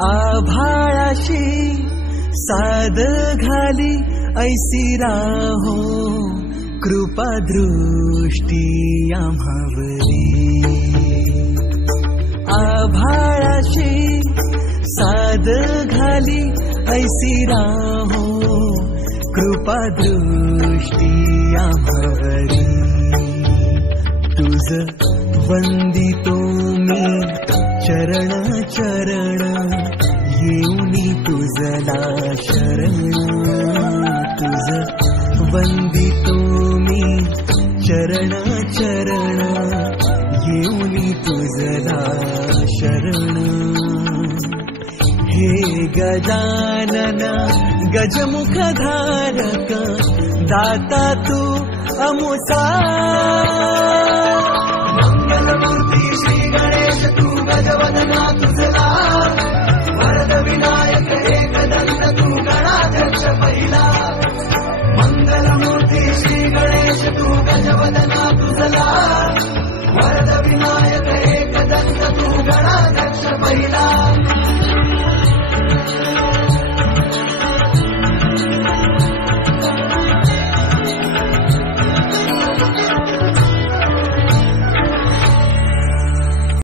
आभाळाशी साद घाली ऐसी राहो कृपा दृष्टी आम्हावरी. आभाळाशी साद घाली ऐसी राहो कृपा दृष्टी आम्हावरी. तुझ वंदितो मी चरण चरण येऊनी तुझला शरण. तुझ वंदितो मी चरण चरण येऊनी तुझला शरण. हे गजानन गजमुख धारक दाता तू अमुसा. मंगलमूर्ती श्री गणेश तू गजवदना तू